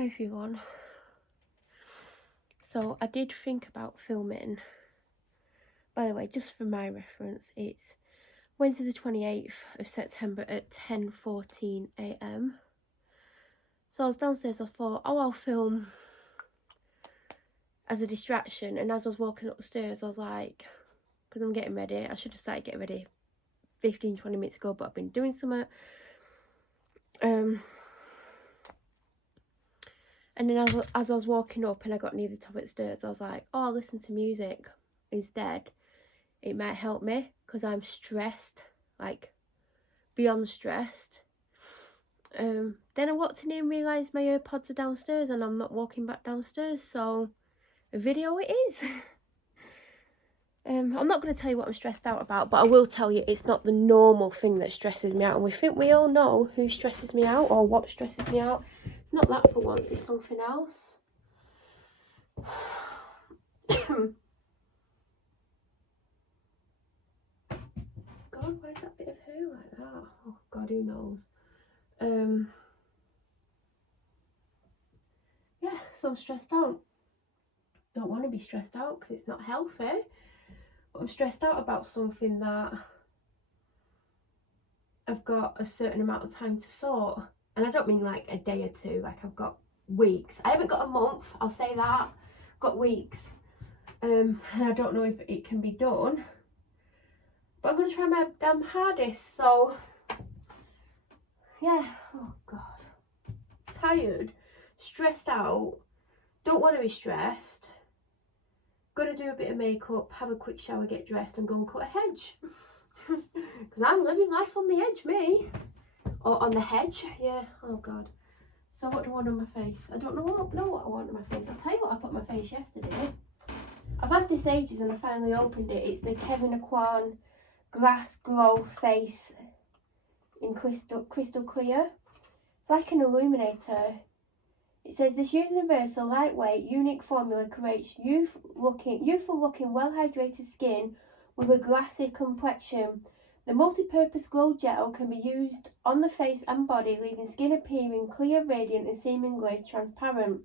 Hi everyone. So I did think about filming. By the way, just for my reference, it's Wednesday the 28th of September at 10:14 AM. So I was downstairs, I thought, oh, I'll film as a distraction. And as I was walking up the stairs, I was like, because I'm getting ready, I should have started getting ready 15-20 minutes ago, but I've been doing something. And then as I was walking up and I got near the top of the stairs, I was like, oh, I'll listen to music instead. It might help me because I'm stressed, like beyond stressed. Then I walked in here and realised my AirPods are downstairs and I'm not walking back downstairs, so a video it is. I'm not going to tell you what I'm stressed out about, but I will tell you it's not the normal thing that stresses me out. And we think we all know who stresses me out or what stresses me out. It's not that for once, it's something else. God, why is that bit of hair like that? Oh God, who knows? Yeah, so I'm stressed out. Don't want to be stressed out because it's not healthy. But I'm stressed out about something that I've got a certain amount of time to sort. And I don't mean like a day or two, like I've got weeks. I haven't got a month, I'll say that. I've got weeks. And I don't know if it can be done. But I'm going to try my damn hardest, so yeah. Oh God. Tired, stressed out, don't want to be stressed. Gonna do a bit of makeup, have a quick shower, get dressed and go and cut a hedge. Because I'm living life on the edge, me. Or on the hedge, yeah, oh God. So what do I want on my face? I don't know what I want on my face. I'll tell you what I put on my face yesterday. I've had this ages and I finally opened it. It's the Kevin Aquan Glass Glow Face in crystal clear. It's like an illuminator. It says this universal, lightweight, unique formula creates youthful looking, well-hydrated skin with a glassy complexion. The multi-purpose glow gel can be used on the face and body, leaving skin appearing clear, radiant and seemingly transparent.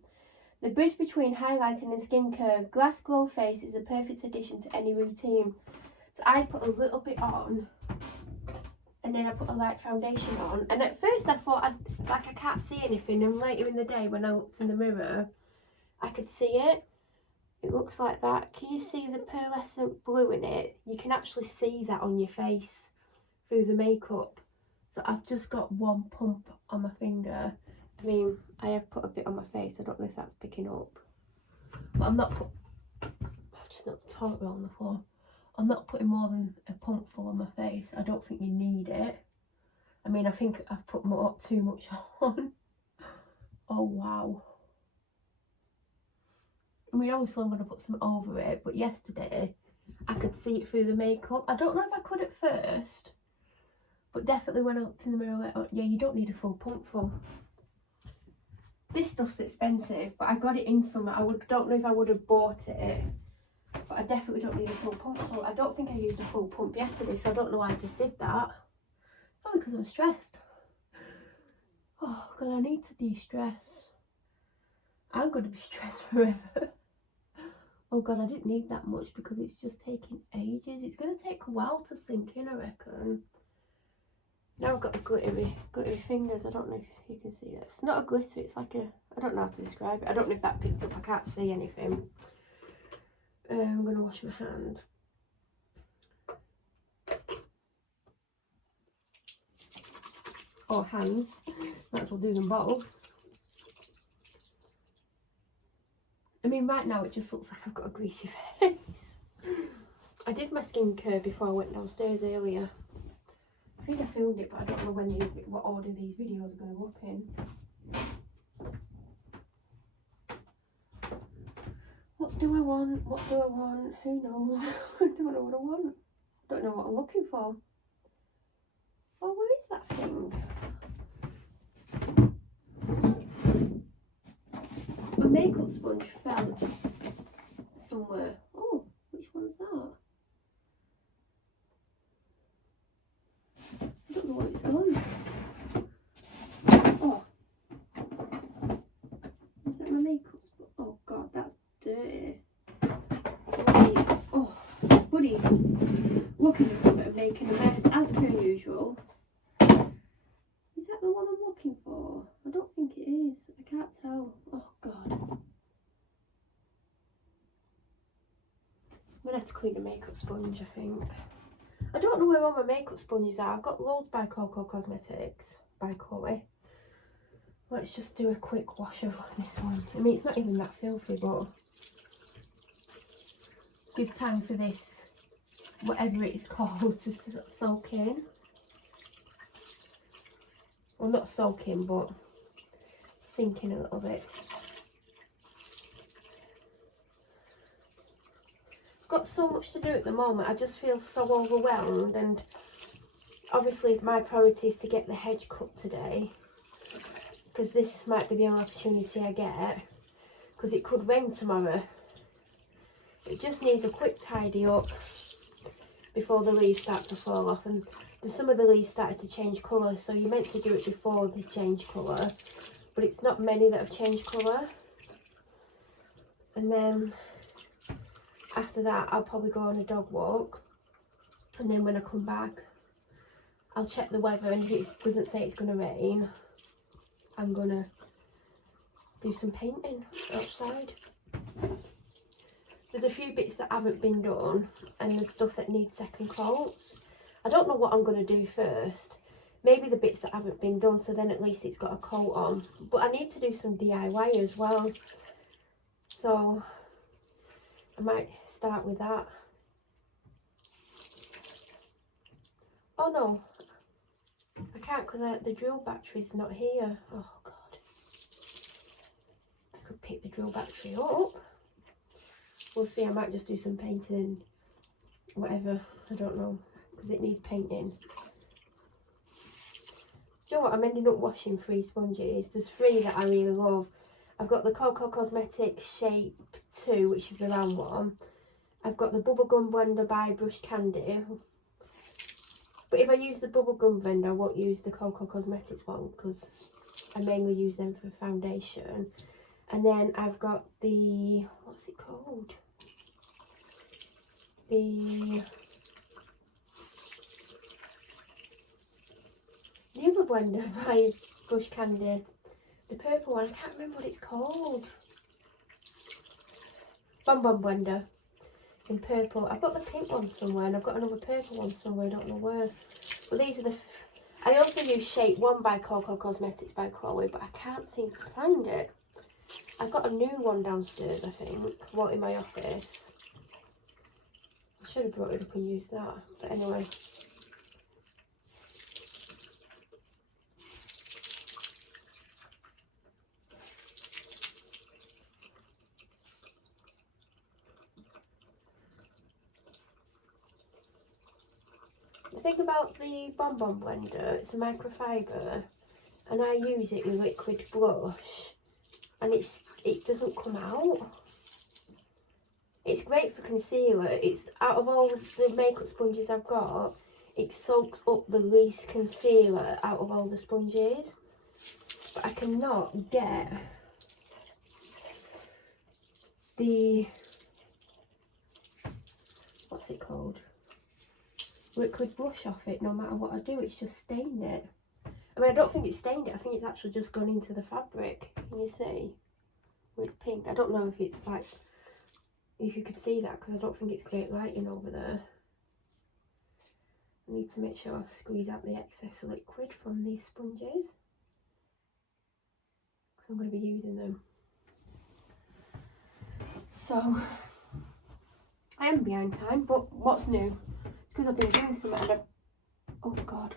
The bridge between highlighting and skincare, Glass Glow Face is a perfect addition to any routine. So I put a little bit on and then I put a light foundation on. And at first I thought, I can't see anything. And later in the day when I looked in the mirror, I could see it. It looks like that. Can you see the pearlescent blue in it? You can actually see that on your face through the makeup. So I've just got one pump on my finger. I mean, I have put a bit on my face. I don't know if that's picking up. But I'm not I've just knocked the toilet roll on the floor. I'm not putting more than a pump full on my face. I don't think you need it. I mean, I think I've put too much on. Oh, wow. I mean, obviously I'm going to put some over it, but yesterday I could see it through the makeup. I don't know if I could at first, but definitely when I looked in the mirror, like, oh, yeah, you don't need a full pump full. This stuff's expensive, but I got it in summer. Don't know if I would have bought it, but I definitely don't need a full pump full. I don't think I used a full pump yesterday, so I don't know why I just did that. Probably because I'm stressed. Oh, God, I need to de-stress. I'm going to be stressed forever. Oh God, I didn't need that much because it's just taking ages. It's going to take a while to sink in, I reckon. Now I've got the glittery fingers. I don't know if you can see that. It's not a glitter, it's like a, I don't know how to describe it. I don't know if that picked up, I can't see anything. I'm going to wash my hand. Or hands. Might as well do them both. I mean, right now it just looks like I've got a greasy face. I did my skincare before I went downstairs earlier. I think I filmed it, but I don't know what order these videos are going to go up in. What do I want? What do I want? Who knows? I don't know what I want. I don't know what I'm looking for. Oh, where is that thing? My makeup sponge fell somewhere. Oh, which one's that? I don't know what it's on. Oh. poking at something and making a mess, as per usual. Is that the one I'm looking for? I don't think it is. I can't tell. Oh, God. I'm going to have to clean the makeup sponge, I think. I don't know where all my makeup sponges are. I've got loads by Coco Cosmetics, by Chloe. Let's just do a quick wash of this one. I mean, it's not even that filthy, but give time for this, whatever it's called, to soak in. Well, not soak in, but sink in a little bit. Got so much to do at the moment. I just feel so overwhelmed, and obviously my priority is to get the hedge cut today, because this might be the only opportunity I get, because it could rain tomorrow. It just needs a quick tidy up before the leaves start to fall off, and some of the leaves started to change colour, so you're meant to do it before they change colour, but it's not many that have changed colour. And then after that I'll probably go on a dog walk, and then when I come back I'll check the weather, and if it doesn't say it's going to rain, I'm going to do some painting outside. There's a few bits that haven't been done, and there's stuff that needs second coats. I don't know what I'm going to do first. Maybe the bits that haven't been done, so then at least it's got a coat on. But I need to do some DIY as well, so I might start with that. Oh no, I can't, because the drill battery's not here. Oh God, I could pick the drill battery up. We'll see. I might just do some painting, whatever, I don't know, because it needs painting. Do you know what, I'm ending up washing 3 sponges. There's 3 that I really love. I've got the Coco Cosmetics Shape 2, which is the round one. I've got the Bubblegum Blender by Brush Candy. But if I use the Bubblegum Blender, I won't use the Coco Cosmetics one, because I mainly use them for foundation. And then I've got the, what's it called? The other blender by Brush Candy. The purple one, I can't remember what it's called. Bonbon Blender in purple. I've got the pink one somewhere, and I've got another purple one somewhere, I don't know where. But these are the... I also use Shape 1 by Coco Cosmetics by Chloe, but I can't seem to find it. I've got a new one downstairs, I think, well, in my office. I should have brought it up and used that, but anyway. The thing about the Bonbon Blender, it's a microfiber, and I use it with liquid blush, and it doesn't come out. It's great for concealer. It's, out of all the makeup sponges I've got, it soaks up the least concealer out of all the sponges. But I cannot get the, what's it called, liquid blush off it. No matter what I do, it's just stained it. I mean, I don't think it's stained it. I think it's actually just gone into the fabric. Can you see? Where it's pink. I don't know if it's like, if you could see that, because I don't think it's great lighting over there. I need to make sure I squeeze out the excess liquid from these sponges, because I'm going to be using them. So, I am behind time, but what's new? It's because I've been doing something, and oh God,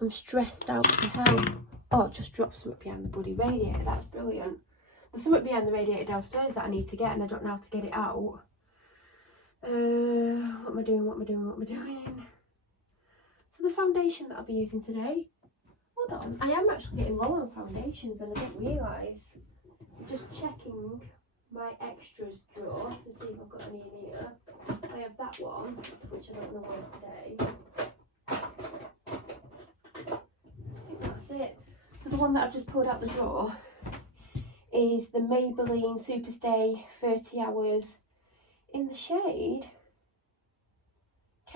I'm stressed out to hell. Oh, just dropped something behind the bloody radiator. That's brilliant. There's something behind the radiator downstairs that I need to get, and I don't know how to get it out. What am I doing? So the foundation that I'll be using today, hold on, I am actually getting low on foundations, and I didn't realise. Just checking my extras drawer to see if I've got any in here. I have that one, which I don't know where today. I think that's it. So the one that I've just pulled out the drawer is the Maybelline Superstay 30 Hours in the shade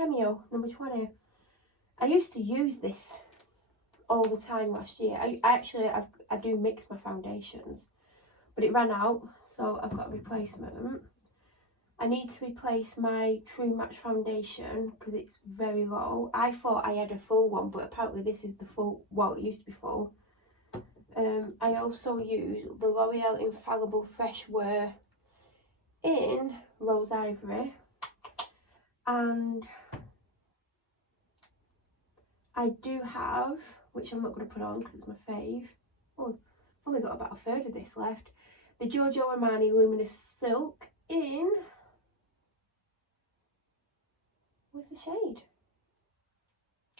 Cameo number 20. I used to use this all the time last year. I do mix my foundations, but it ran out, so I've got a replacement. I need to replace my True Match foundation because it's very low. I thought I had a full one, but apparently this is the full, well, it used to be full. I also use the L'Oreal Infallible Fresh Wear in Rose Ivory, and I do have, which I'm not going to put on because it's my fave. Oh, I've only got about a third of this left. The Giorgio Armani Luminous Silk in, where's the shade?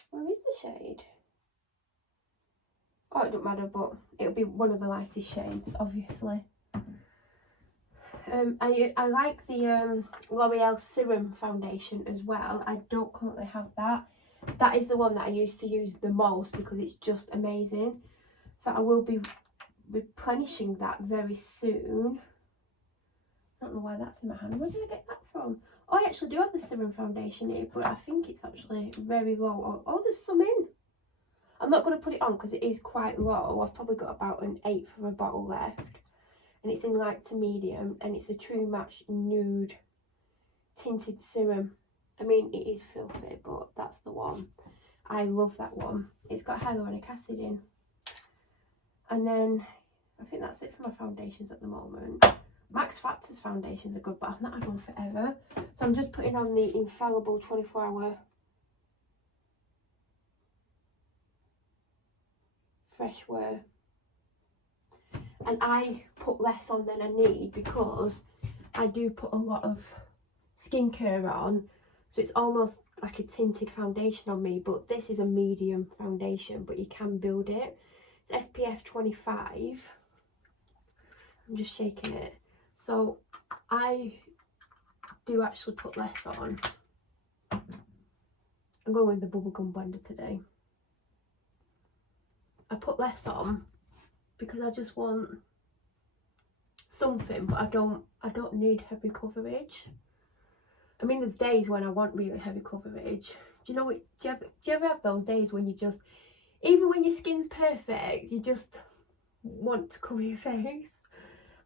Where is the shade? Oh, it don't matter, but it'll be one of the lightest shades, obviously. I like the L'Oreal Serum foundation as well. I don't currently have that. That is the one that I used to use the most because it's just amazing. So I will be replenishing that very soon. I don't know why that's in my hand. Where did I get that from? Oh, I actually do have the Serum foundation here, but I think it's actually very low. Oh, there's some in. I'm not going to put it on because it is quite low. I've probably got about an 1/8 of a bottle left. And it's in light to medium. And it's a True Match Nude Tinted Serum. I mean, it is filthy, but that's the one. I love that one. It's got hyaluronic acid in. And then, I think that's it for my foundations at the moment. Max Factor's foundations are good, but I've not had one forever. So I'm just putting on the Infallible 24-hour Fresh Wear, and I put less on than I need because I do put a lot of skincare on, so it's almost like a tinted foundation on me. But this is a medium foundation, but you can build it. It's SPF 25. I'm just shaking it, so I do actually put less on. I'm going with the bubblegum blender today. I put less on because I just want something, but I don't need heavy coverage. I mean, there's days when I want really heavy coverage. Do you know what? Do you ever have those days when you just, even when your skin's perfect, you just want to cover your face?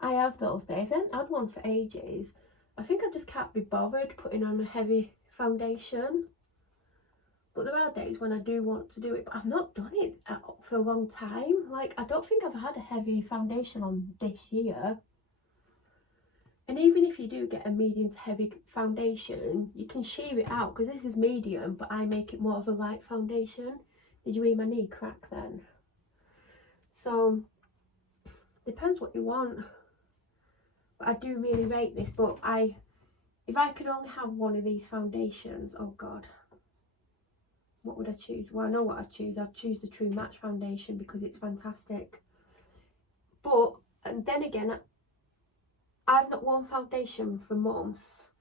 I have those days. I haven't had one for ages. I think I just can't be bothered putting on a heavy foundation. But there are days when I do want to do it, but I've not done it for a long time. Like, I don't think I've had a heavy foundation on this year. And even if you do get a medium to heavy foundation, you can sheer it out, because this is medium, but I make it more of a light foundation. Did you hear my knee crack then? So, depends what you want. But I do really rate this, but if I could only have one of these foundations, oh God. What would I choose? Well, I know what I'd choose. I'd choose the True Match foundation because it's fantastic. But, and then again, I've not worn foundation for months.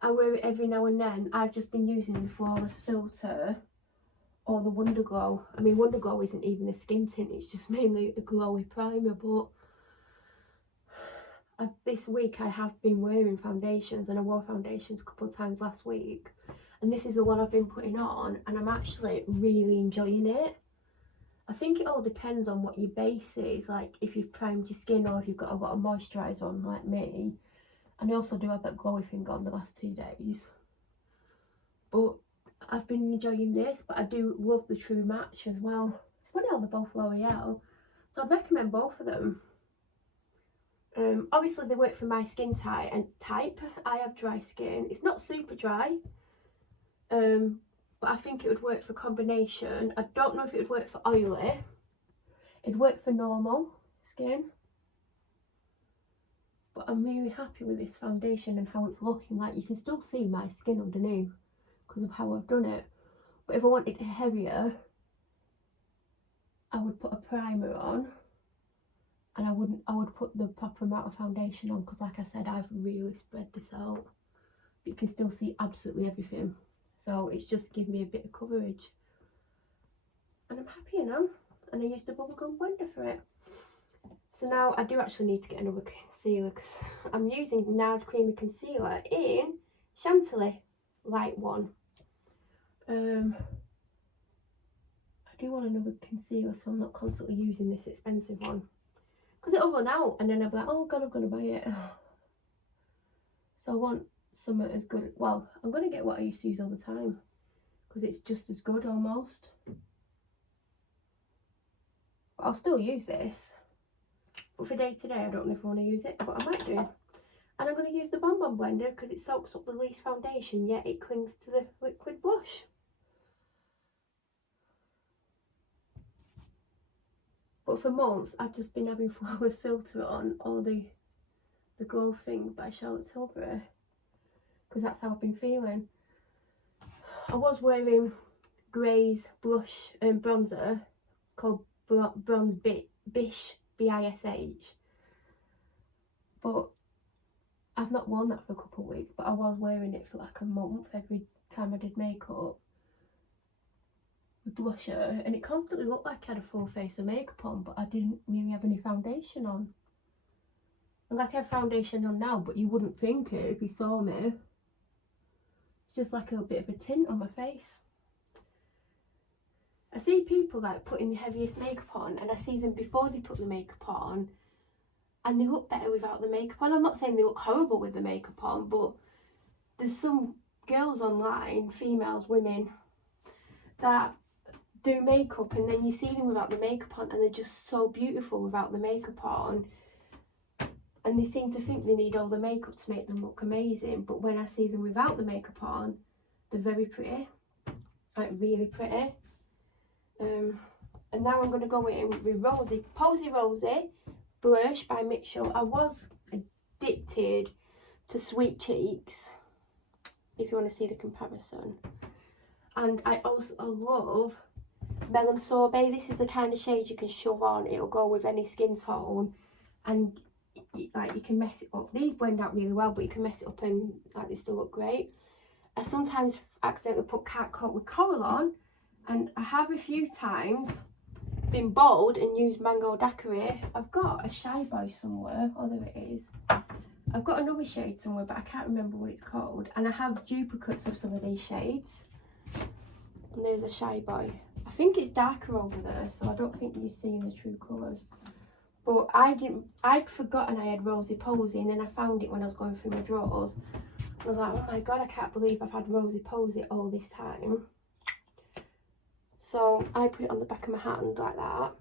I wear it every now and then. I've just been using the Flawless Filter or the Wonder Glow. I mean, Wonder Glow isn't even a skin tint. It's just mainly a glowy primer. But this week I have been wearing foundations, and I wore foundations a couple of times last week. And this is the one I've been putting on, and I'm actually really enjoying it. I think it all depends on what your base is, like if you've primed your skin or if you've got a lot of moisturiser on like me. And I also do have that glowy thing on the last 2 days. But I've been enjoying this, but I do love the True Match as well. It's funny how they're both L'Oreal, so I'd recommend both of them. Obviously they work for my skin type. I have dry skin. It's not super dry. But I think it would work for combination. I don't know if it would work for oily. It'd work for normal skin. But I'm really happy with this foundation and how it's looking. Like, you can still see my skin underneath because of how I've done it. But if I wanted it heavier, I would put a primer on, and I would put the proper amount of foundation on, because like I said, I've really spread this out. But you can still see absolutely everything. So it's just giving me a bit of coverage. And I'm happy now. And I used a bubblegum blender for it. So now I do actually need to get another concealer, because I'm using NARS Creamy Concealer in Chantilly Light 1. I do want another concealer, so I'm not constantly using this expensive one, because it'll run out and then I'll be like, oh god, I'm gonna buy it. So I want something as good. Well, I'm gonna get what I used to use all the time, because it's just as good almost. But I'll still use this. But for day to day, I don't know if I want to use it, but I might do. And I'm going to use the Bon Bon blender because it soaks up the least foundation, yet it clings to the liquid blush. But for months, I've just been having Flawless Filter on, or the Glow thing by Charlotte Tilbury, because that's how I've been feeling. I was wearing Grey's blush and bronzer called Bronze Bish, B-I-S-H, but I've not worn that for a couple of weeks, but I was wearing it for like a month every time I did makeup with blusher, and it constantly looked like I had a full face of makeup on, but I didn't really have any foundation on. And like I have foundation on now, but you wouldn't think it if you saw me. It's just like a little bit of a tint on my face. I see people like putting the heaviest makeup on, and I see them before they put the makeup on, and they look better without the makeup on. I'm not saying they look horrible with the makeup on, but there's some girls online, females, women, that do makeup and then you see them without the makeup on and they're just so beautiful without the makeup on. And they seem to think they need all the makeup to make them look amazing. But when I see them without the makeup on, they're very pretty, like really pretty. And now I'm going to go in with Posy Rosy blush by Mitchell. I was addicted to Sweet Cheeks, if you want to see the comparison. And I also love Melon Sorbet. This is the kind of shade you can shove on. It'll go with any skin tone, and like you can mess it up. These blend out really well, but you can mess it up and like they still look great. I sometimes accidentally put Cat Coat with Coral on, and I have a few times been bold and used Mango Daiquiri. I've got a Shy Boy somewhere. Oh, there it is. I've got another shade somewhere, but I can't remember what it's called. And I have duplicates of some of these shades. And there's a Shy Boy. I think it's darker over there, so I don't think you're seeing the true colours. But I'd forgotten I had Rosy Posy, and then I found it when I was going through my drawers. I was like, oh my god, I can't believe I've had Rosy Posy all this time. So I put it on the back of my hand like that.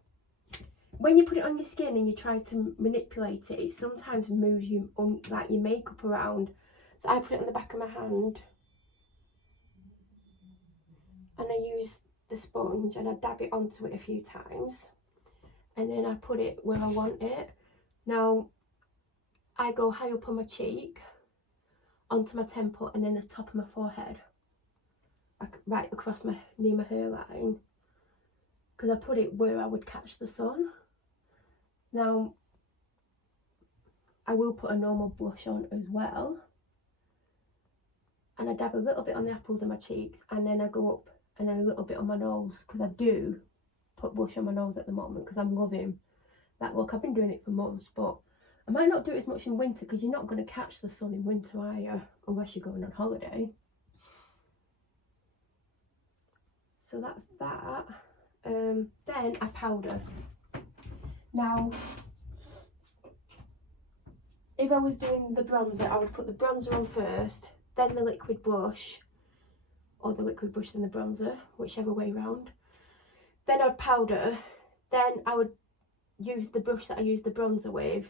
When you put it on your skin and you try to manipulate it, it sometimes moves you like your makeup around. So I put it on the back of my hand, and I use the sponge and I dab it onto it a few times, and then I put it where I want it. Now I go high up on my cheek, onto my temple, and then the top of my forehead, like right across near my hairline, because I put it where I would catch the sun. Now I will put a normal blush on as well, and I dab a little bit on the apples of my cheeks, and then I go up and then a little bit on my nose, because I do put blush on my nose at the moment because I'm loving that look. I've been doing it for months, but I might not do it as much in winter because you're not going to catch the sun in winter, are you? Unless you're going on holiday. So that's that. Then I powder. Now, if I was doing the bronzer, I would put the bronzer on first, then the liquid blush, or the liquid brush and the bronzer, whichever way round. Then I'd powder, then I would use the brush that I used the bronzer with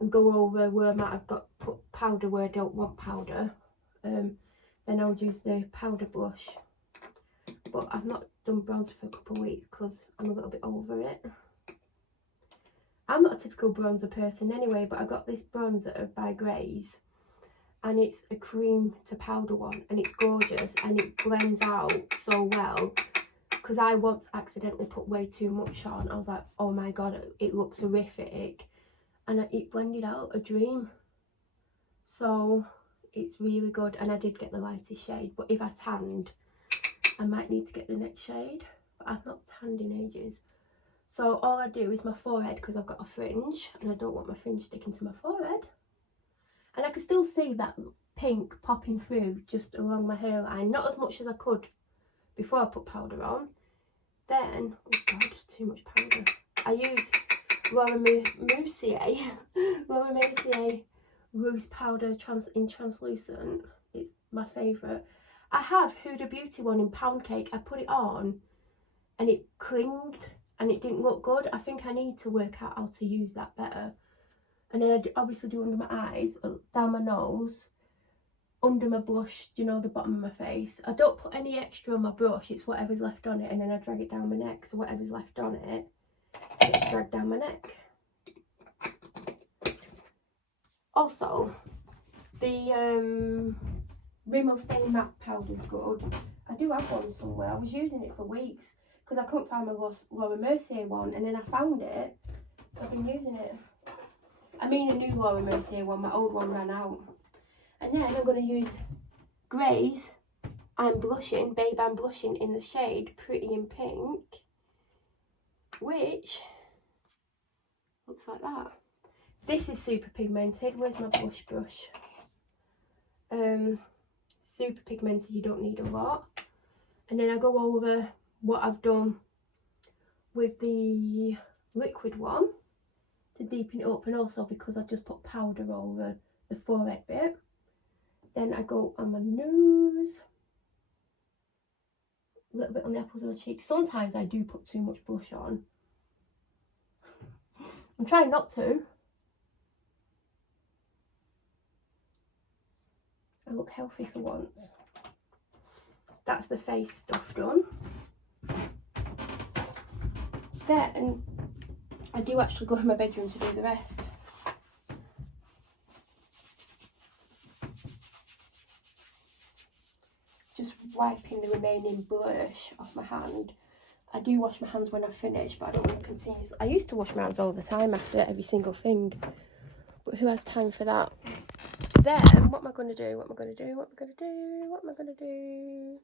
and go over where I might have put powder where I don't want powder. Then I would use the powder blush. But I've not done bronzer for a couple of weeks because I'm a little bit over it. I'm not a typical bronzer person anyway, but I got this bronzer by Grey's, and it's a cream to powder one, and it's gorgeous and it blends out so well, because I once accidentally put way too much on. I was like, oh my god, it looks horrific, and it blended out a dream. So it's really good, and I did get the lightest shade, but if I tanned, I might need to get the next shade, but I've not tanned in ages. So all I do is my forehead, because I've got a fringe and I don't want my fringe sticking to my forehead. And I can still see that pink popping through just along my hairline. Not as much as I could before I put powder on. Then, oh god, too much powder. I use Laura Mercier loose powder in translucent. It's my favourite. I have Huda Beauty one in pound cake. I put it on and it clinged and it didn't look good. I think I need to work out how to use that better. And then I obviously do under my eyes, down my nose, under my blush, do you know, the bottom of my face. I don't put any extra on my brush, it's whatever's left on it, and then I drag it down my neck, so whatever's left on it, it's dragged down my neck. Also, the Rimmel Stain Matte Powder's good. I do have one somewhere. I was using it for weeks because I couldn't find my Laura Mercier one, and then I found it, so I've been using it. I mean a new Laura Mercier one, my old one ran out. And then I'm going to use Grace I'm Blushing, Babe I'm Blushing in the shade Pretty in Pink, which looks like that. This is super pigmented. Where's my blush brush? Super pigmented, you don't need a lot. And then I go over what I've done with the liquid one to deepen it up, and also because I've just put powder over the forehead bit. Then I go on my nose, a little bit on the apples of my cheeks. Sometimes I do put too much blush on. I'm trying not to. I look healthy for once. That's the face stuff done. Then I do actually go in my bedroom to do the rest. Just wiping the remaining blush off my hand. I do wash my hands when I finish, but I don't want to continuously. I used to wash my hands all the time after every single thing, but who has time for that? Then, what am I going to do? What am I going to do? What am I going to do? What am I going to do?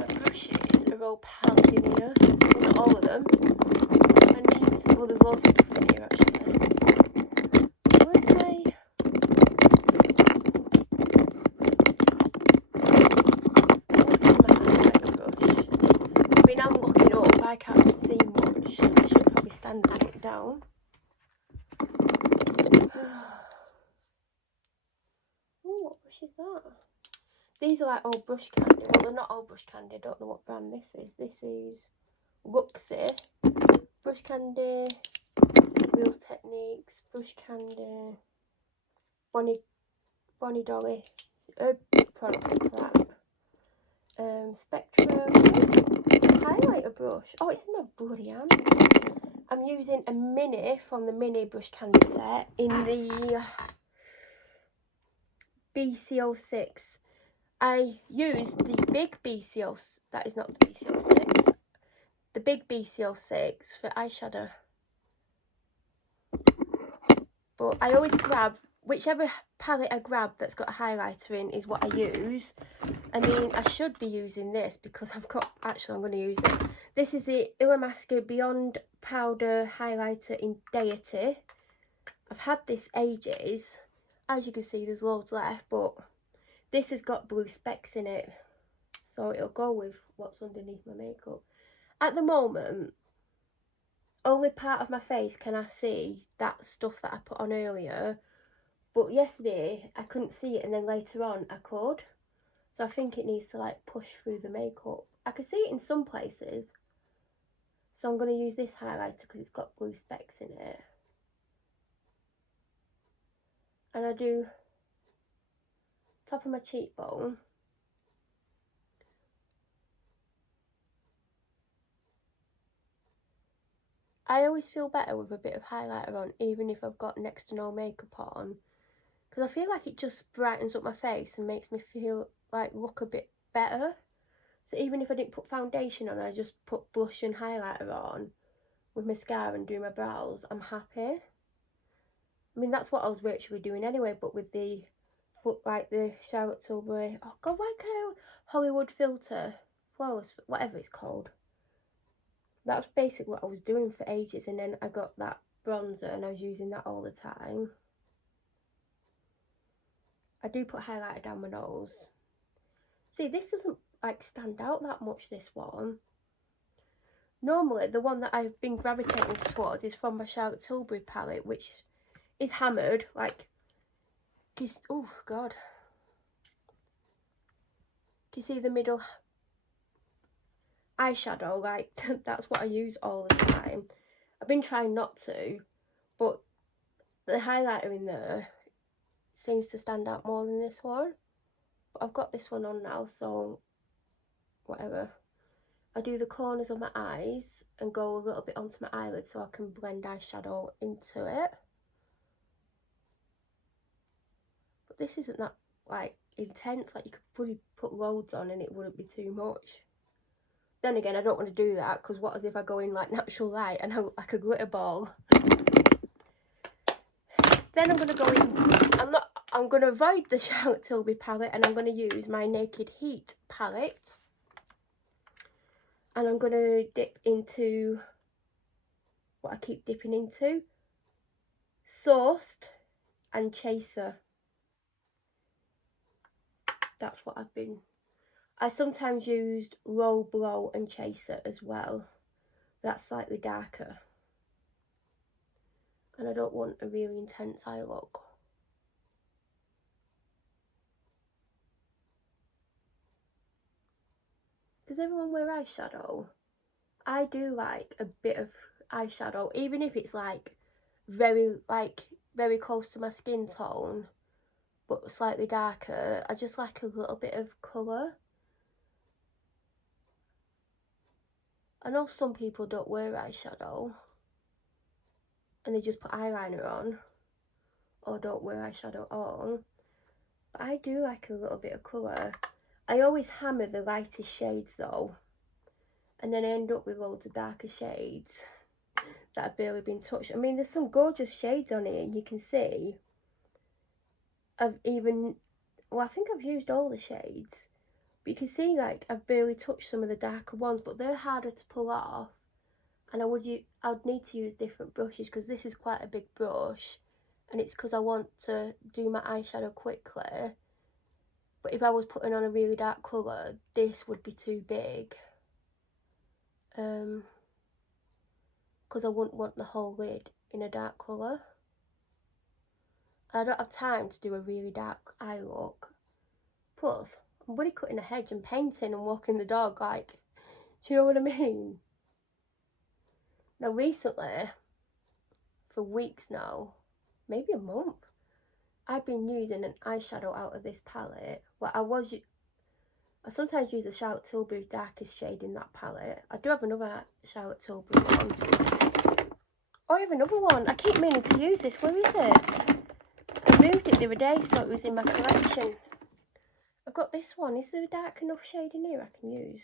My brushes are all piled in here. Not all of them. I need to, well, there's loads of stuff in here actually. Where's my... I mean, I'm looking up, I can't see much. I should probably stand and look down. Oh, what brush is that? These are like old brush candy. Well, they're not old brush candy. I don't know what brand this is. This is Luxie brush candy, Wheels Techniques brush candy, Bonnie Dolly products are crap. Spectrum. Where's the highlighter brush? Oh, it's in my bloody hand. I'm using a mini from the mini brush candy set in the BC06. I used the big BC06, that is not the BC06, the big BC06 for eyeshadow. But I always grab, whichever palette I grab that's got a highlighter in is what I use. I mean, I should be using this because I've got, actually I'm going to use it. This is the Illamasqua Beyond Powder Highlighter in Deity. I've had this ages. As you can see, there's loads left, but this has got blue specks in it, so it'll go with what's underneath my makeup. At the moment, only part of my face can I see that stuff that I put on earlier, but yesterday I couldn't see it, and then later on I could. So I think it needs to like push through the makeup. I can see it in some places, so I'm going to use this highlighter because it's got blue specks in it. And I do top of my cheekbone. I always feel better with a bit of highlighter on, even if I've got next to no makeup on, because I feel like it just brightens up my face and makes me feel like look a bit better. So even if I didn't put foundation on, I just put blush and highlighter on with mascara and do my brows, I'm happy. I mean, that's what I was virtually doing anyway, but with the like the Charlotte Tilbury, oh god, why can't I, Hollywood filter, flawless, whatever it's called. That's basically what I was doing for ages, and then I got that bronzer and I was using that all the time. I do put highlighter down my nose. See, this doesn't like stand out that much, this one. Normally, the one that I've been gravitating towards is from my Charlotte Tilbury palette, which is hammered, like, oh god. Can you see the middle eyeshadow? Like, that's what I use all the time. I've been trying not to, but the highlighter in there seems to stand out more than this one. But I've got this one on now, so whatever. I do the corners of my eyes and go a little bit onto my eyelids so I can blend eyeshadow into it. But this isn't that like intense, like you could probably put loads on and it wouldn't be too much. Then again, I don't want to do that because what if I go in like natural light and I look like a glitter ball? Then I'm going to go in, I'm going to avoid the Charlotte Tilbury palette and I'm going to use my Naked Heat palette. And I'm going to dip into what I keep dipping into. Sourced and Chaser. That's what I sometimes used Low Blow and Chaser as well. That's slightly darker. And I don't want a really intense eye look. Does everyone wear eyeshadow? I do like a bit of eyeshadow, even if it's like very close to my skin tone, but slightly darker. I just like a little bit of colour. I know some people don't wear eyeshadow and they just put eyeliner on or don't wear eyeshadow on, but I do like a little bit of colour. I always hammer the lightest shades though, and then I end up with loads of darker shades that have barely been touched. I mean, there's some gorgeous shades on here, and you can see I think I've used all the shades, but you can see like I've barely touched some of the darker ones, but they're harder to pull off, and I would need to use different brushes because this is quite a big brush, and it's because I want to do my eyeshadow quickly. But if I was putting on a really dark colour, this would be too big. Because I wouldn't want the whole lid in a dark colour. I don't have time to do a really dark eye look. Plus, I'm really cutting a hedge and painting and walking the dog, like, do you know what I mean? Now recently, for weeks now, maybe a month, I've been using an eyeshadow out of this palette. Well, I sometimes use the Charlotte Tilbury darkest shade in that palette. I do have another Charlotte Tilbury one. Oh, I have another one. I keep meaning to use this. Where is it? I moved it the other day, so it was in my collection. I've got this one. Is there a dark enough shade in here I can use?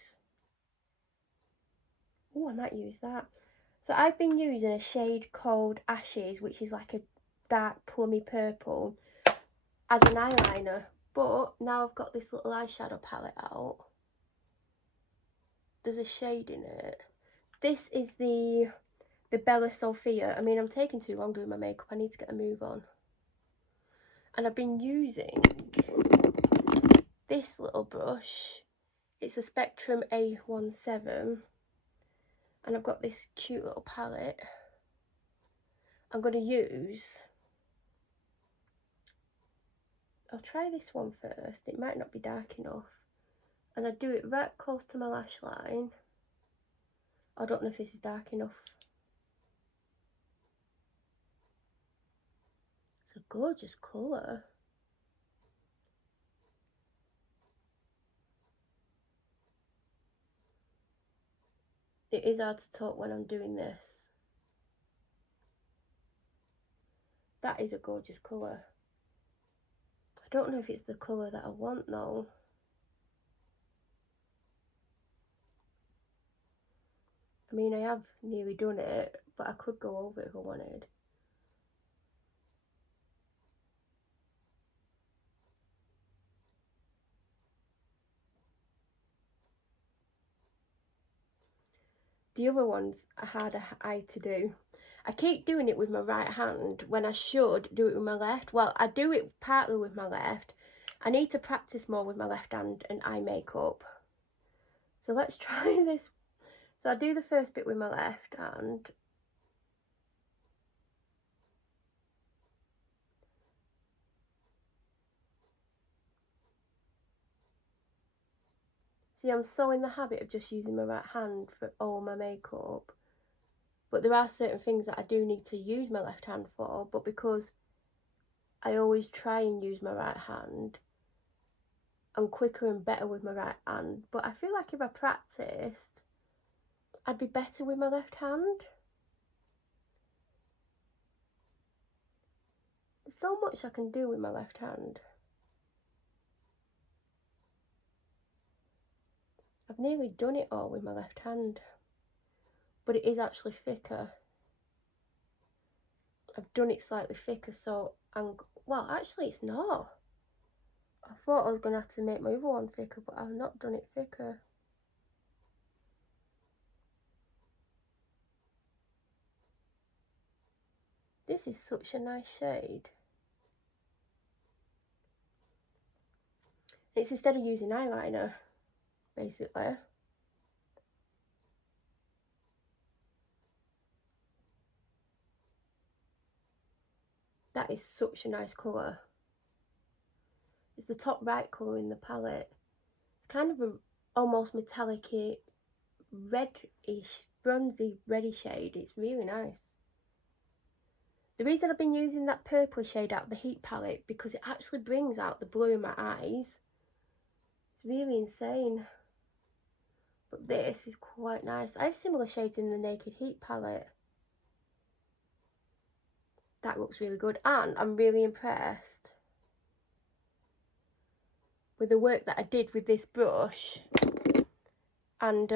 Oh, I might use that. So I've been using a shade called Ashes, which is like a dark plummy purple, as an eyeliner. But now I've got this little eyeshadow palette out. There's a shade in it. This is the Bella Sophia. I mean, I'm taking too long doing my makeup. I need to get a move on. And I've been using this little brush. It's a Spectrum A17. And I've got this cute little palette. I'm going to use... I'll try this one first. It might not be dark enough. And I do it right close to my lash line. I don't know if this is dark enough. It's a gorgeous colour. It is hard to talk when I'm doing this. That is a gorgeous colour. I don't know if it's the colour that I want though. I mean, I have nearly done it, but I could go over it if I wanted. The other one's a harder eye to do. I keep doing it with my right hand when I should do it with my left. Well, I do it partly with my left, I need to practice more with my left hand and eye makeup. So let's try this. So I do the first bit with my left hand. See, I'm so in the habit of just using my right hand for all my makeup. But there are certain things that I do need to use my left hand for. But because I always try and use my right hand, I'm quicker and better with my right hand. But I feel like if I practiced, I'd be better with my left hand. There's so much I can do with my left hand. I've nearly done it all with my left hand, but it is actually thicker. I've done it slightly thicker, so well, actually it's not. I thought I was going to have to make my other one thicker, but I've not done it thicker. This is such a nice shade. It's instead of using eyeliner, basically. That is such a nice colour. It's the top right colour in the palette. It's kind of a almost metallic-y, reddish, bronzy, reddy shade. It's really nice. The reason I've been using that purple shade out of the Heat palette, because it actually brings out the blue in my eyes. It's really insane. But this is quite nice. I have similar shades in the Naked Heat palette. That looks really good. And I'm really impressed with the work that I did with this brush. And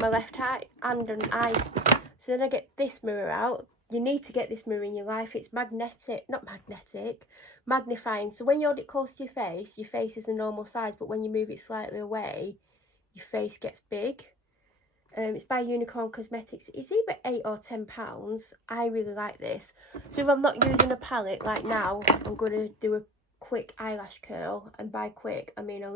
my left eye and an eye. So then I get this mirror out. You need to get this mirror in your life. It's magnifying. So when you hold it close to your face is a normal size, but when you move it slightly away, your face gets big. It's by Unicorn Cosmetics. It's either £8 or £10. I really like this. So if I'm not using a palette, like now, I'm going to do a quick eyelash curl. And by quick, I mean I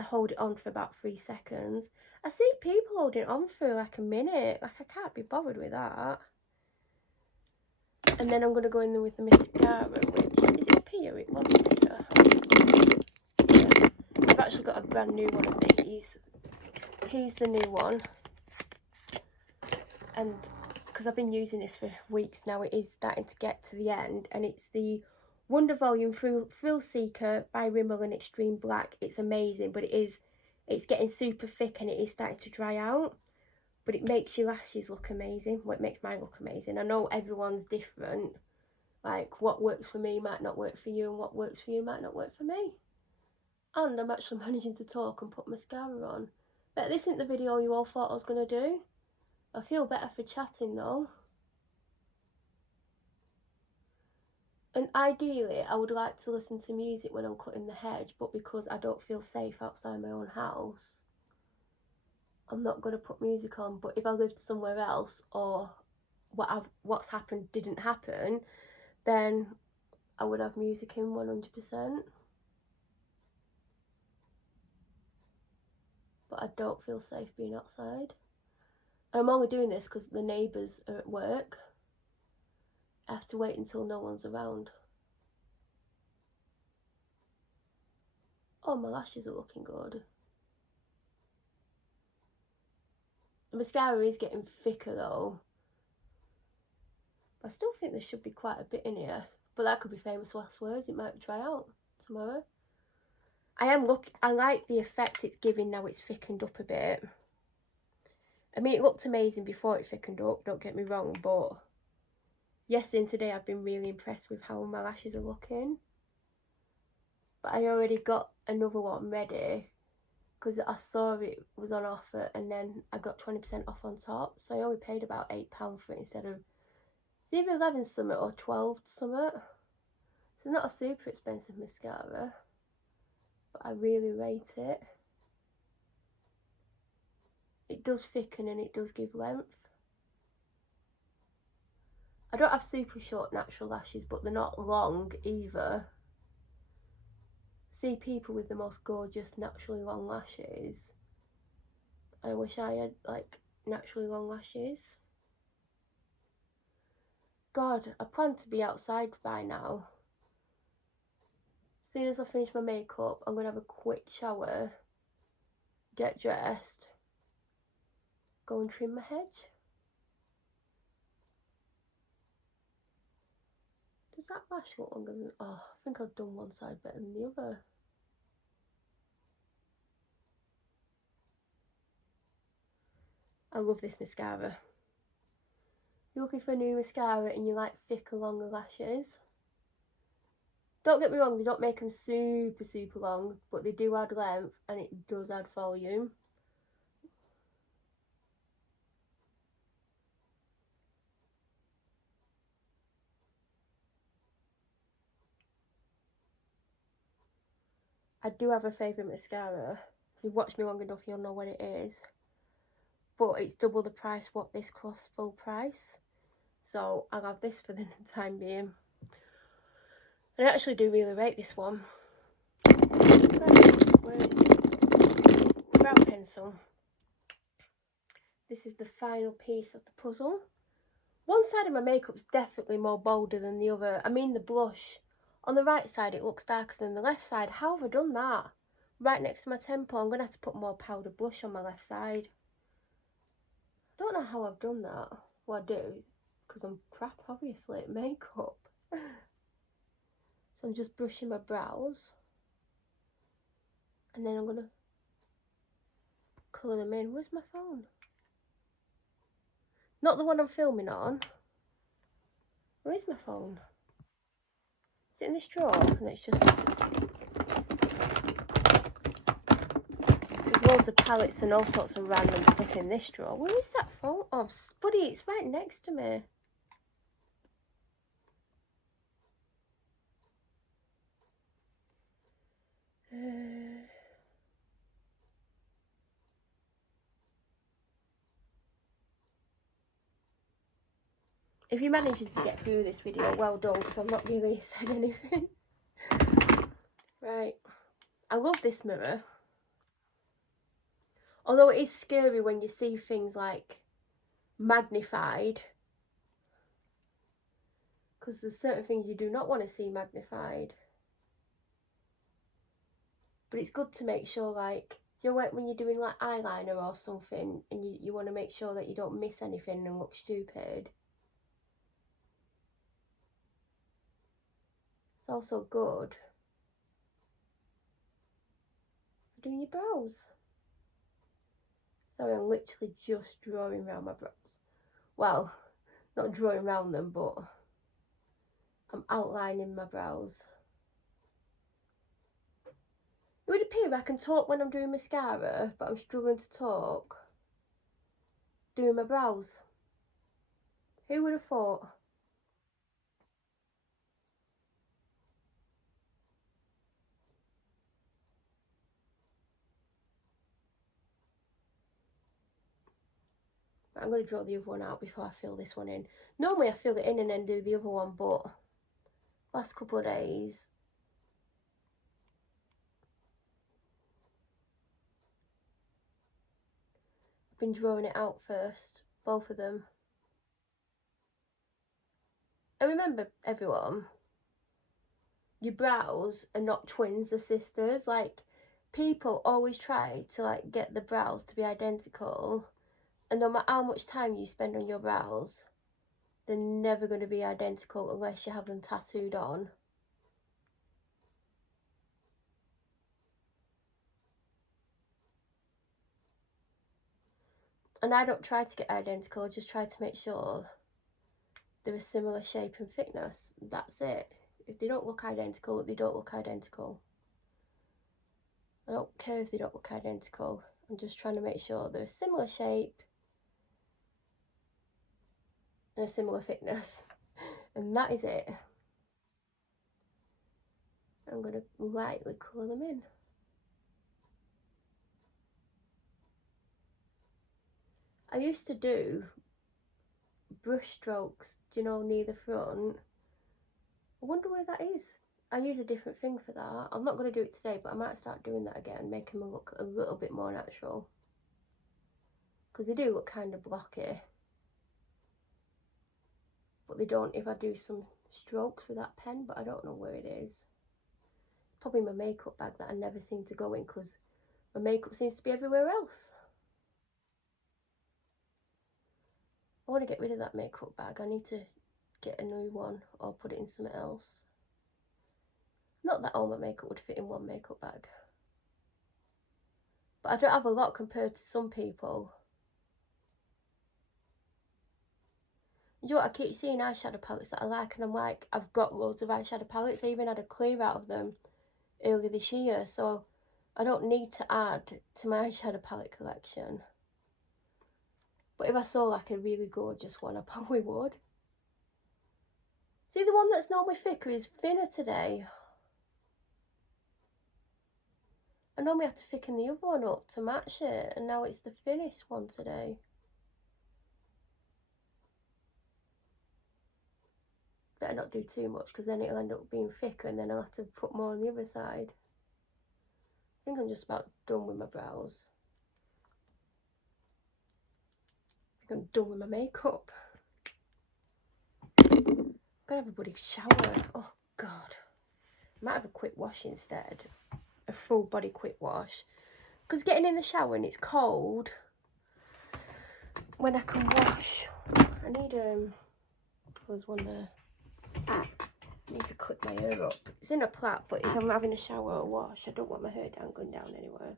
hold it on for about 3 seconds. I see people holding it on for like a minute. Like, I can't be bothered with that. And then I'm going to go in there with the mascara, which, is it Pia? It was Pia. Yeah. I've actually got a brand new one of these. Here's the new one. And because I've been using this for weeks now, it is starting to get to the end. And it's the Wonder Volume Thrill Seeker by Rimmel in Extreme Black. It's amazing, but it's getting super thick and it is starting to dry out. But it makes your lashes look amazing. Well, it makes mine look amazing. I know everyone's different. Like, what works for me might not work for you, and what works for you might not work for me. And I'm actually managing to talk and put mascara on. But this isn't the video you all thought I was going to do. I feel better for chatting though. And ideally, I would like to listen to music when I'm cutting the hedge, but because I don't feel safe outside my own house, I'm not going to put music on. But if I lived somewhere else, or what's happened didn't happen, then I would have music in 100%. But I don't feel safe being outside. And I'm only doing this because the neighbours are at work. I have to wait until no one's around. Oh, my lashes are looking good. The mascara is getting thicker though. I still think there should be quite a bit in here. But that could be famous last words. It might dry out tomorrow. I like the effect it's giving now it's thickened up a bit. I mean, it looked amazing before it thickened up, don't get me wrong, but yesterday and today I've been really impressed with how my lashes are looking. But I already got another one ready because I saw it was on offer, and then I got 20% off on top. So I only paid about £8 for it instead of, it's either 11 something or 12 something. So not a super expensive mascara, but I really rate it. It does thicken and it does give length. I don't have super short natural lashes, but they're not long either. See people with the most gorgeous naturally long lashes. I wish I had like naturally long lashes. God, I plan to be outside by now. As soon as I finish my makeup, I'm going to have a quick shower, get dressed, go and trim my hedge. Does that lash look longer than... Oh, I think I've done one side better than the other. I love this mascara. You're looking for a new mascara and you like thicker, longer lashes. Don't get me wrong, they don't make them super, super long, but they do add length and it does add volume. I do have a favourite mascara. If you've watched me long enough, you'll know what it is. But it's double the price what this costs full price. So I'll have this for the time being. And I actually do really rate this one. Right, where is it? Brow pencil. This is the final piece of the puzzle. One side of my makeup's definitely more bolder than the other. I mean the blush. On the right side it looks darker than the left side. How have I done that? Right next to my temple, I'm going to have to put more powder blush on my left side. I don't know how I've done that. Well, I do, because I'm crap, obviously, at makeup. So I'm just brushing my brows. And then I'm going to colour them in. Where's my phone? Not the one I'm filming on. Where is my phone? Is it in this drawer? And it's just... There's loads of palettes and all sorts of random stuff in this drawer. Where is that phone? Oh, buddy, it's right next to me. If you're managing to get through this video, well done, because I've not really said anything. Right, I love this mirror. Although it is scary when you see things like magnified, because there's certain things you do not want to see magnified. But it's good to make sure, like, you know, like when you're doing like eyeliner or something and you want to make sure that you don't miss anything and look stupid. It's also good for doing your brows. Sorry, I'm literally just drawing around my brows. Well, not drawing around them, but I'm outlining my brows. It would appear I can talk when I'm doing mascara, but I'm struggling to talk doing my brows. Who would have thought? I'm going to draw the other one out before I fill this one in. Normally I fill it in and then do the other one, but last couple of days I've been drawing it out first, both of them. And remember, everyone, your brows are not twins, they're sisters. Like, people always try to like get the brows to be identical, and no matter how much time you spend on your brows, they're never going to be identical unless you have them tattooed on. And I don't try to get identical, I just try to make sure they're a similar shape and thickness. That's it. If they don't look identical, they don't look identical. I don't care if they don't look identical. I'm just trying to make sure they're a similar shape and a similar thickness. And that is it. I'm going to lightly colour them in. I used to do brush strokes, you know, near the front. I wonder where that is. I use a different thing for that. I'm not going to do it today, but I might start doing that again, making them look a little bit more natural. Because they do look kind of blocky. But they don't if I do some strokes with that pen, but I don't know where it is. Probably my makeup bag that I never seem to go in because my makeup seems to be everywhere else. I want to get rid of that makeup bag. I need to get a new one or put it in something else. Not that all my makeup would fit in one makeup bag. But I don't have a lot compared to some people. You know what, I keep seeing eyeshadow palettes that I like and I'm like, I've got loads of eyeshadow palettes. I even had a clear out of them earlier this year, so I don't need to add to my eyeshadow palette collection. But if I saw like a really gorgeous one, I probably would. See, the one that's normally thicker is thinner today. I normally have to thicken the other one up to match it, and now it's the thinnest one today. Better not do too much because then it'll end up being thicker and then I'll have to put more on the other side. I think I'm just about done with my brows. I think I'm done with my makeup. I'm gonna have a bloody shower. Oh God. I might have a quick wash instead. A full body quick wash. Because getting in the shower and it's cold, when I can wash, I need there's one there. I need to cut my hair up. It's in a plait, but if I'm having a shower or wash, I don't want my hair going down anywhere.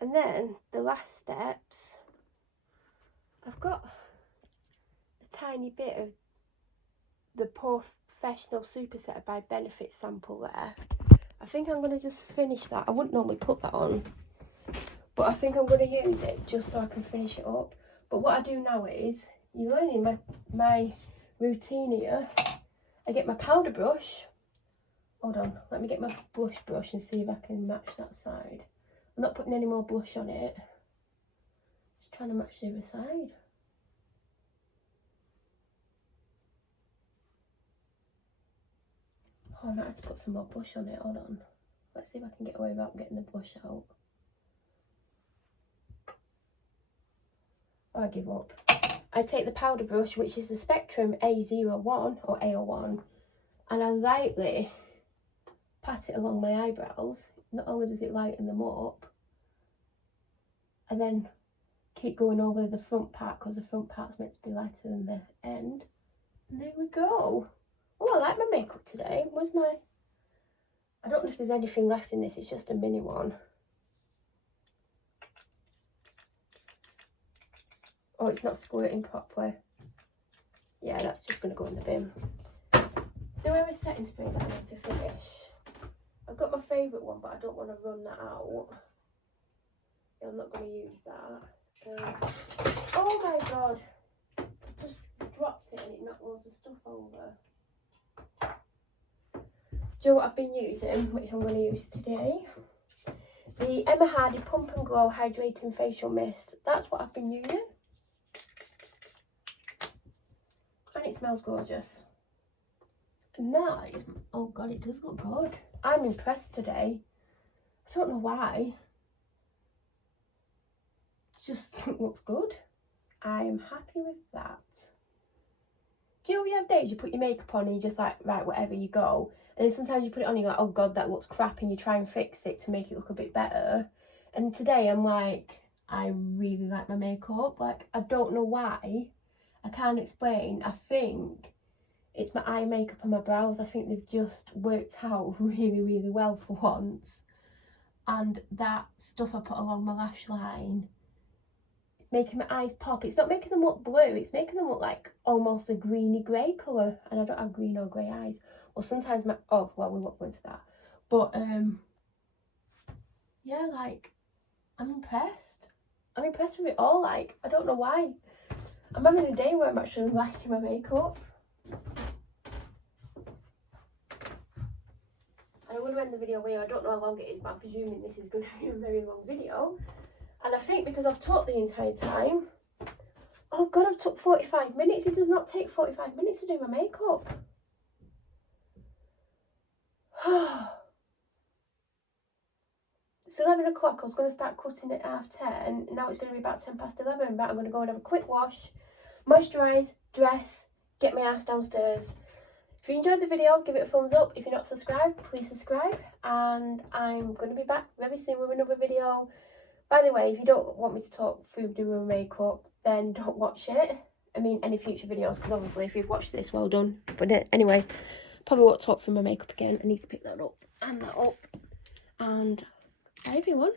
And then the last steps, I've got a tiny bit of the Professional Super Setter by Benefit sample left. I think I'm going to just finish that. I wouldn't normally put that on, but I think I'm going to use it just so I can finish it up. But what I do now is, you're learning my routine here. I get my powder brush. Hold on, let me get my blush brush and see if I can match that side. I'm not putting any more blush on it. Just trying to match the other side. Oh, I might have to put some more blush on it. Hold on. Let's see if I can get away without getting the blush out. I give up. I take the powder brush, which is the Spectrum A01 or A01, and I lightly pat it along my eyebrows. Not only does it lighten them up, and then keep going over the front part because the front part's meant to be lighter than the end. And there we go. Oh, I like my makeup today. Where's my... I don't know if there's anything left in this. It's just a mini one. Oh, it's not squirting properly. Yeah, that's just going to go in the bin. Do I have a setting spray that I need to finish? I've got my favourite one, but I don't want to run that out. Yeah, I'm not going to use that. Oh my God. Just dropped it and it knocked loads of stuff over. Do you know what I've been using, which I'm going to use today? The Emma Hardy Pump and Glow Hydrating Facial Mist. That's what I've been using. And it smells gorgeous. And that is, oh God, it does look good. I'm impressed today. I don't know why. It just looks good. I am happy with that. Do you know, you have days you put your makeup on and you're just like, right, whatever, you go. And then sometimes you put it on and you're like, oh God, that looks crap, and you try and fix it to make it look a bit better. And today I'm like, I really like my makeup. Like, I don't know why. I can't explain. I think it's my eye makeup and my brows. I think they've just worked out really, really well for once. And that stuff I put along my lash line, it's making my eyes pop. It's not making them look blue. It's making them look like almost a greeny grey colour. And I don't have green or grey eyes. Or sometimes my... Oh, well, we won't go into that. But, yeah, like, I'm impressed. I'm impressed with it all. Like, I don't know why. I'm having a day where I'm actually liking my makeup. And I'm going to end the video here. I don't know how long it is, but I'm presuming this is going to be a very long video. And I think because I've talked the entire time... Oh, Oh God, I've took 45 minutes. It does not take 45 minutes to do my makeup. It's 11 o'clock. I was going to start cutting at 10:30. Now it's going to be about 11:10. But I'm going to go and have a quick wash, moisturise, dress, get my ass downstairs. If you enjoyed the video, give it a thumbs up. If you're not subscribed, please subscribe. And I'm going to be back very soon with another video. By the way, if you don't want me to talk through doing my makeup, then don't watch it. I mean, any future videos, because obviously if you've watched this, well done. But anyway, probably won't talk through my makeup again. I need to pick that up and that up. And bye everyone.